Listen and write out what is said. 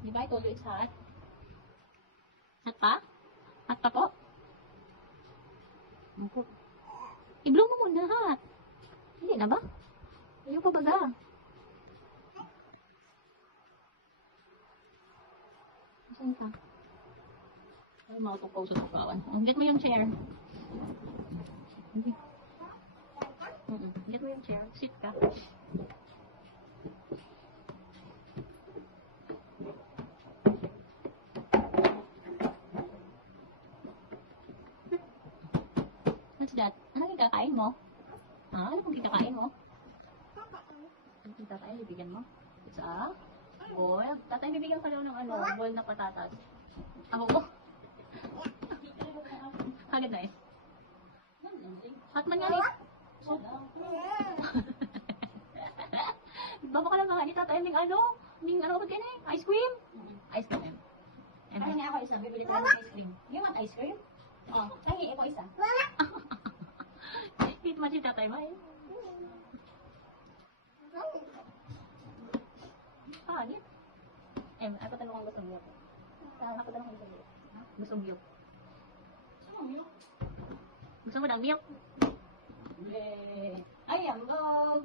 Di ba? I told you it's hot. Hot pa? Hot pa po? I-blow mo muna, hot. Hindi na ba? Ayaw pa baga. Saan ka? Ay, mautukaw sa tukawan. Get mo yung chair. Get mo yung chair. Sit ka. What's that? Ano yung kakain mo? Ha? Ano kung kakain mo? Ano kung kakain? Bibigyan mo? It's a boil. Tatay, bibigyan ka lang ng ano, boil na patatas. Ako ko? Hagad na eh. Hot man nga eh. Baba ka lang mga ni tatay ng ano? Ning ano ba din eh? Ice cream? Ice cream. Ano nga ako isa? Bibili ko ng ice cream. You want ice cream? Oh, tahi ako isa. Hit man si tatay ba eh? Ah, hindi. Ako tanong ang gusto mo. Ako tanong ang gusto mo. Gusto mo milk. Gusto mo ng milk? Ay, ang dog.